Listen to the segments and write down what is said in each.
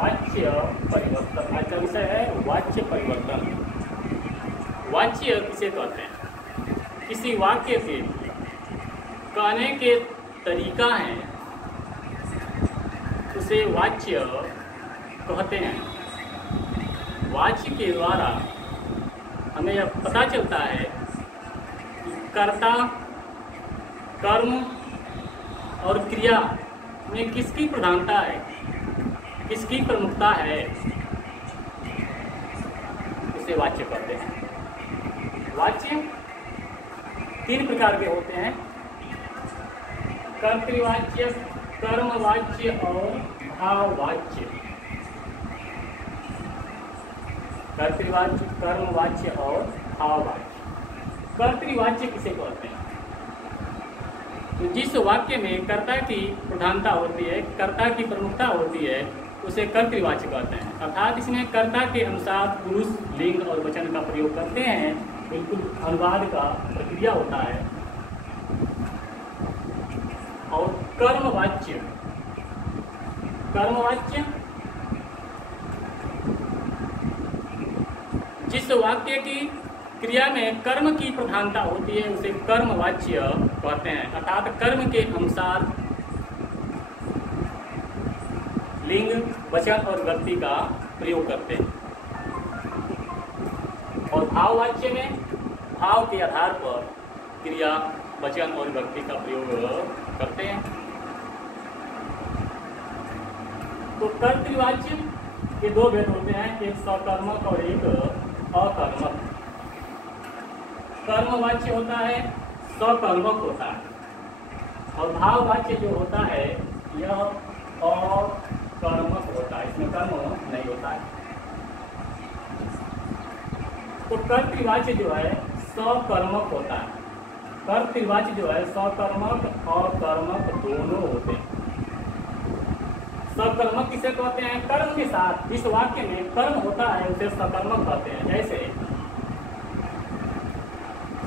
वाच्य परिवर्तन। आज का विषय है वाच्य परिवर्तन। वाच्य किसे कहते हैं? किसी वाक्य के कहने के तरीका है, उसे वाच्य कहते हैं। वाच्य के द्वारा हमें यह पता चलता है कि कर्ता, कर्म और क्रिया में किसकी प्रधानता है, किसकी प्रमुखता है, उसे वाच्य कहते हैं। वाच्य तीन प्रकार के होते हैं: कर्तृवाच्य, कर्मवाच्य और भाववाच्य। कर्तृवाच्य, कर्मवाच्य और भाववाच्य। कर्तृवाच्य किसे कहते हैं? तो जिस वाक्य में कर्ता की प्रधानता होती है, कर्ता की प्रमुखता होती है, उसे कर्तृवाच्य कहते हैं। अर्थात इसमें कर्ता के अनुसार पुरुष, लिंग और वचन का प्रयोग करते हैं। बिल्कुल अनुवाद का प्रक्रिया होता है। और कर्मवाच्य, कर्मवाच्य जिस वाक्य की क्रिया में कर्म की प्रधानता होती है, उसे कर्मवाच्य कहते हैं। अर्थात कर्म के अनुसार लिंग, वचन और व्यक्ति का प्रयोग करते हैं। और भाववाच्य में भाव के आधार पर क्रिया, वचन और व्यक्ति का प्रयोग करते हैं। तो कर्तृवाच्य के दो भेद होते हैं, एक सकर्मक और एक अकर्मक। कर्मवाच्य होता है, सकर्मक होता है। और भाववाच्य जो होता है यह अकर्मक होता है, इसमें कर्म नहीं होता है। तो कर्तृवाच्य जो है सकर्मक होता है। कर्तृवाच्य जो है सकर्मक और कर्मक दोनों होते हैं। सकर्मक किसे कहते हैं? कर्म के साथ जिस वाक्य में कर्म होता है उसे सकर्मक कहते हैं। जैसे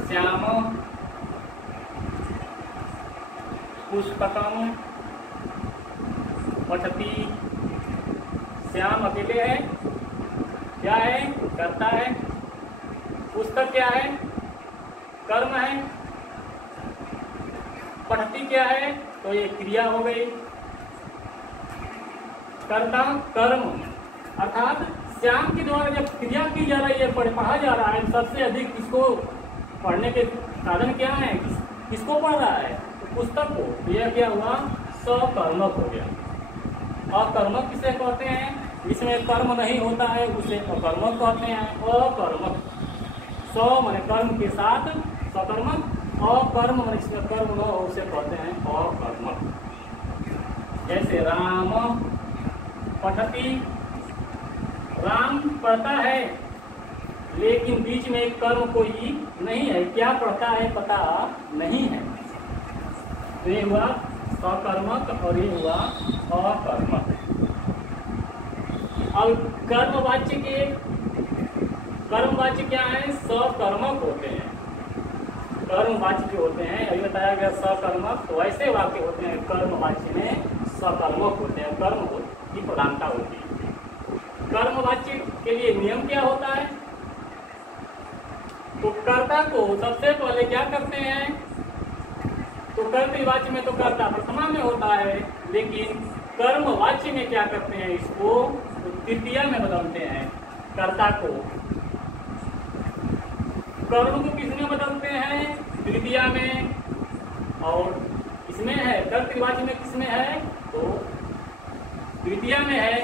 श्याम पुस्तकम पठति। श्याम अकेले है, क्या है? कर्ता है। पुस्तक क्या है? कर्म है। पठति क्या है? तो ये क्रिया हो गई। कर्ता, कर्म। अर्थात श्याम के द्वारा जब क्रिया की जा रही है, पढ़ा जा रहा है, सबसे अधिक किसको पढ़ने के साधन क्या है? किसको पढ़ रहा है? तो पुस्तक को। यह क्या हुआ? सकर्मक हो गया। अकर्मक किसे कहते हैं? इसमें कर्म नहीं होता है, उसे अकर्मक कहते हैं। अकर्मक, स माने कर्म के साथ सकर्मक, अकर्म माने इसमें कर्म न हो, उसे कहते हैं अकर्मक। जैसे राम पठति। राम पढ़ता है, लेकिन बीच में कर्म कोई नहीं है, क्या पढ़ता है पता नहीं है। तो ये हुआ सकर्मक और ये हुआ अकर्मक। अब कर्मवाच्य के, कर्मवाच्य क्या है? सकर्मक होते हैं। कर्मवाच्य जो होते हैं, अभी बताया गया सकर्मक, तो ऐसे वाक्य होते हैं कर्मवाच्य में सकर्मक होते हैं, कर्म की प्रधानता होती है। कर्मवाच्य के लिए नियम क्या होता है? तो कर्ता को सबसे पहले क्या करते हैं? तो कर्तृवाच्य में तो कर्ता प्रथमा में होता है, लेकिन कर्मवाच्य में क्या करते हैं? इसको तो तृतीया में बदलते हैं। कर्ता को, कर्म को किसमें बदलते हैं? तृतीया में। और इसमें है कर्तृवाच्य में किसमें है? तो तृतीया में है।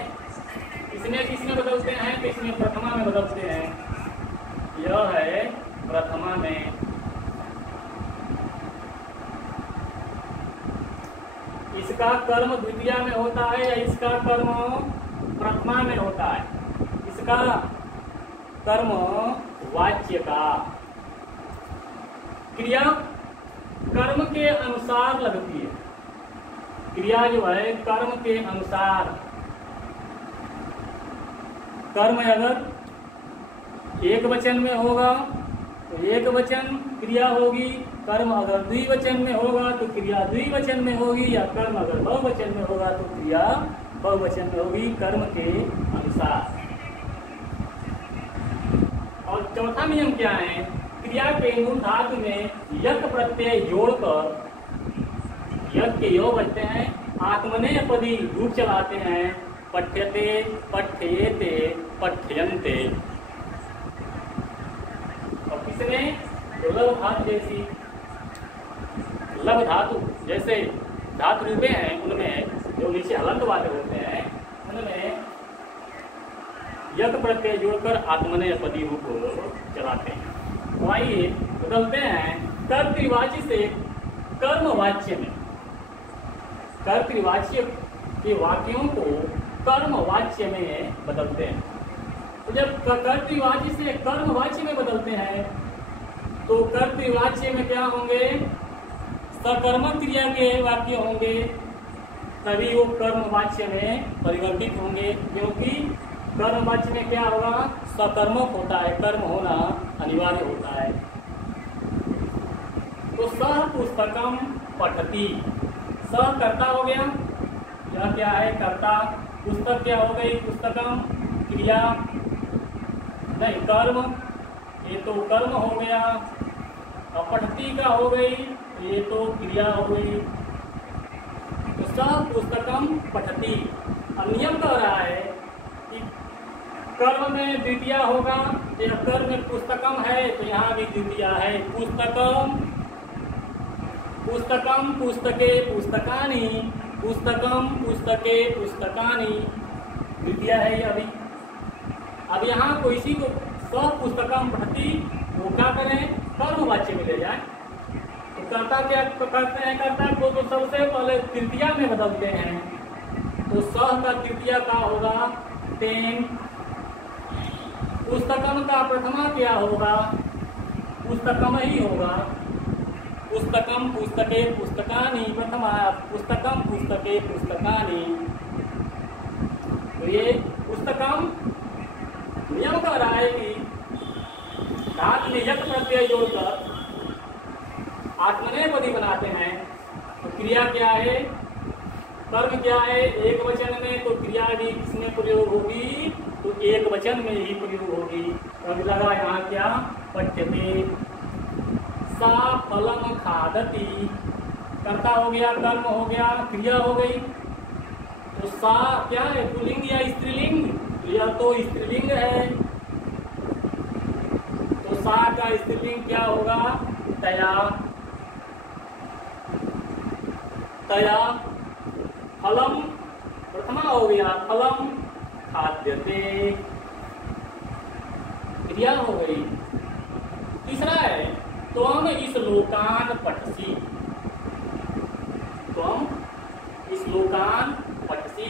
इसमें किसमें बदलते हैं? तो इसमें प्रथमा में बदलते हैं। यह है प्रथमा में। इसका कर्म द्वितीया में होता है या इसका कर्म प्रथमा में होता है? इसका कर्म वाच्य का। क्रिया कर्म के अनुसार लगती है। क्रिया जो है कर्म के अनुसार। कर्म अगर एक वचन में होगा तो एक वचन क्रिया होगी, कर्म अगर द्विवचन में होगा तो क्रिया द्विवचन में होगी, या कर्म अगर बहुवचन में होगा तो क्रिया बहुवचन में होगी कर्म के अनुसार। और चौथा नियम क्या है, क्रिया के मूल धातु में यक प्रत्यय जोड़कर यक के योग बनते हैं, आत्मनेपदी रूप चलाते हैं, पठ्यते पठ्येते पठ्यन्ते। और किसमें लव धातु जैसी लव धातु जैसे धातु रूपे हैं उनमें जो नीचे हलंत वाले होते हैं उनमें यक प्रत्यय जोड़कर आत्मनेपदी रूप चलाते हैं। तो आइए बदलते हैं कर्तृवाची से कर्मवाच्य में। कर्तृवाच्य के वाक्यों को कर्मवाच्य में बदलते हैं। तो जब कर्तृवाची से कर्मवाच्य में बदलते हैं तो कर्तृवाच्य में क्या होंगे, सकर्मक क्रिया के वाक्य होंगे, तभी वो कर्मवाच्य में परिवर्तित होंगे। क्योंकि कर्मवाच्य में क्या होगा, सकर्मक होता है, कर्म होना अनिवार्य होता है। तो सह पुस्तकम पठती, सह कर्ता हो गया, यह क्या है कर्ता, पुस्तक क्या हो गई, पुस्तकम क्रिया नहीं कर्म, ये तो कर्म हो गया। और पठती का हो गई, ये तो क्रिया हो गई। तो सह पुस्तकम पठती। अब नियम कह रहा है कि कर्म में द्वितीय होगा, या कर्म में पुस्तकम है तो यहाँ भी द्वितीय है, पुस्तकम पुस्तकम पुस्तके पुस्तकानि, पुस्तकम पुस्तके पुस्तकानि द्वितीय है अभी। अब यहाँ को इसी को सह पुस्तकम पठती वो क्या करें, कर्मवाच्य में ले जाए। तो कर्ता क्या करते हैं, कर्ता को तो सबसे पहले तृतीया में बदलते हैं। तो सह का तृतीया का होगा तेन, पुस्तकम का प्रथमा क्या होगा, पुस्तकम ही होगा, पुस्तकम पुस्तके पुस्तकानि प्रथमा, पुस्तकम पुस्तके पुस्तकानि। तो ये पुस्तकम नियम कह रहा है कि धातु में यक प्रत्यय जोड़कर आत्मनेपदी बनाते हैं। तो क्रिया क्या है, कर्म क्या है, एक वचन में, तो क्रिया भी किसमें प्रयोग होगी, तो एक वचन में ही प्रयोग होगी। अब लगा यहाँ क्या, पठ्यते, सा फलम खादती, कर्ता हो गया, कर्म हो गया, क्रिया हो गई। तो सा क्या है, पुल्लिंग या स्त्रीलिंग, यह तो स्त्रीलिंग है। तो सा का स्त्रीलिंग क्या होगा, तया, तया फलम प्रथमा हो गया, फलम खाद्यते, क्रिया हो गई। तीसरा है त्वम इस लोकान पठसी, त्वम इस लोकान पठसी।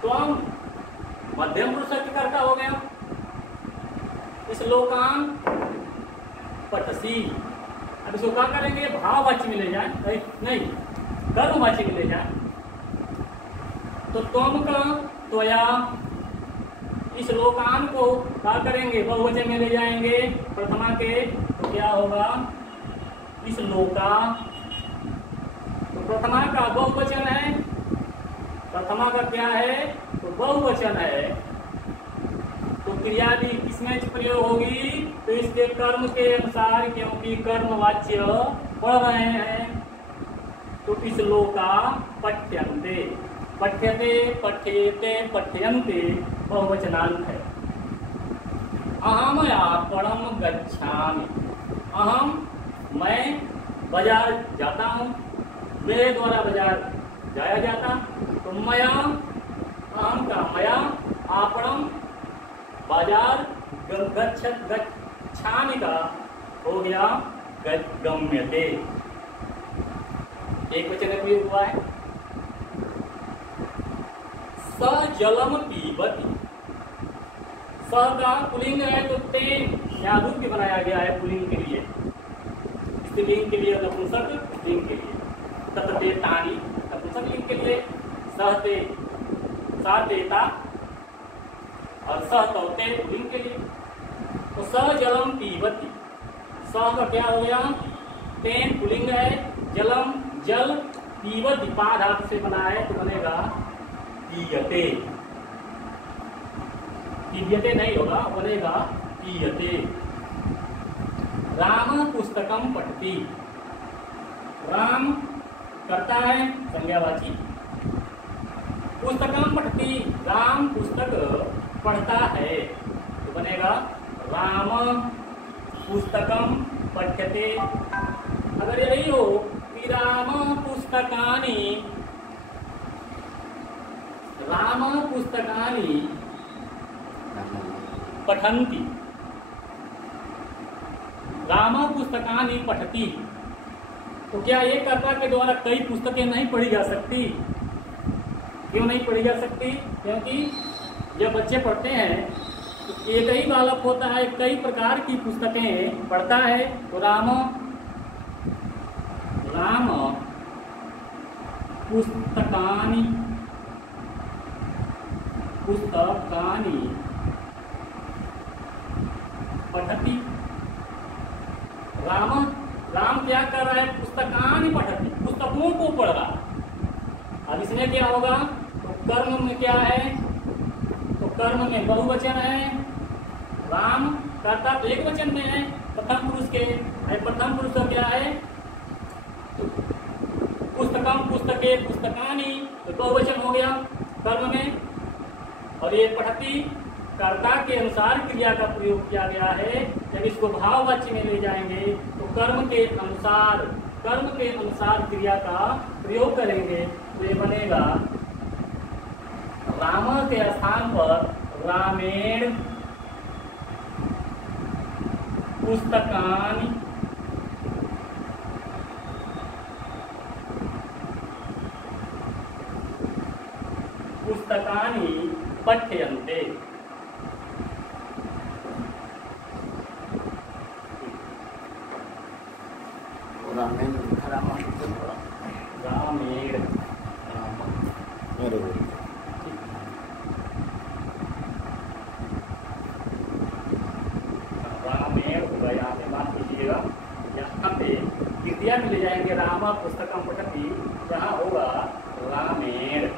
त्वम मध्यम पुरुष की कर्ता हो गया, इस लोकान पठसी। अब इसको क्या करेंगे, भाववाच्य में ले जाए, नहीं कर्मवाच्य में ले जाए। तो त्वम का त्वया, इस लोकान को क्या करेंगे, बहुवचन में ले जाएंगे प्रथमा के, तो क्या होगा, इस लोका। तो प्रथमा का बहुवचन है, प्रथमा का क्या है, तो बहुवचन है। तो क्रिया भी किसमें प्रयोग होगी, तो इसके कर्म के अनुसार, क्योंकि कर्मवाच्य पढ़ रहे हैं। तो इस लोका पठ्यन्ते, पठ्यते पठ्येते पठ्यन्ते बहुवचनांत है। अहम आपणम गच्छामि, अहम मैं बाजार जाता हूँ, मेरे द्वारा बाजार जाया जाता। तो मया, अहम का मया, आपणम बाजार, गच्छामि का हो गया गम्यते, एक वचन में प्रयोग हुआ है। स जलम पीबती, स का पुलिंग है तो तेन यहाँ रूप भी बनाया गया है पुलिंग के लिए, स्त्रीलिंग के लिए, नपुंसक लिंग के लिए, ततते तानी नपुंसक लिंग के लिए, सहते सातेता और सहतौते पुलिंग के लिए। तो स जलम पीबती, स का क्या हो गया? तेन पुलिंग है, जलम जल, पीवत दीपा धातु से बना है तो बनेगा पीयते। पीयते नहीं होगा, बनेगा पीयते। राम पुस्तकम पठति। राम करता है संज्ञावाची, पुस्तकम पठति, राम पुस्तक पढ़ता है तो बनेगा राम पुस्तकम पठ्यते। अगर यही हो कि राम पुस्तकानि, राम पुस्तकानि पठन्ति, राम पुस्तकानि पठति, तो क्या ये कर्ता के द्वारा कई पुस्तकें नहीं पढ़ी जा सकती? क्यों नहीं पढ़ी जा सकती? क्योंकि जब बच्चे पढ़ते हैं तो एक ही बालक होता है, कई प्रकार की पुस्तकें पढ़ता है, तो राम पुस्तकानि पठति। राम क्या कर रहा है? पुस्तकानि पठति, पुस्तकों को पढ़ रहा। अब इसमें क्या होगा? तो कर्म में क्या है? तो कर्म में बहुवचन है, राम कर्ता तो एक वचन में है प्रथम पुरुष के। प्रथम पुरुष का क्या है? तो पुस्तकम पुस्तके पुस्तकानि, तो बहुवचन हो गया कर्म में। और ये पठति कर्ता के अनुसार क्रिया का प्रयोग किया गया है। जब इसको भाववाच्य में ले जाएंगे तो कर्म के अनुसार क्रिया का प्रयोग करेंगे तो ये बनेगा राम के स्थान पर रामेण पुस्तकानि पठ्यन्ते। रामेण यहाँ पे बात कीजिएगा, यहाँ पे तृतीया में ले जाएंगे राम पुस्तकम पठति, जहाँ होगा रामेण।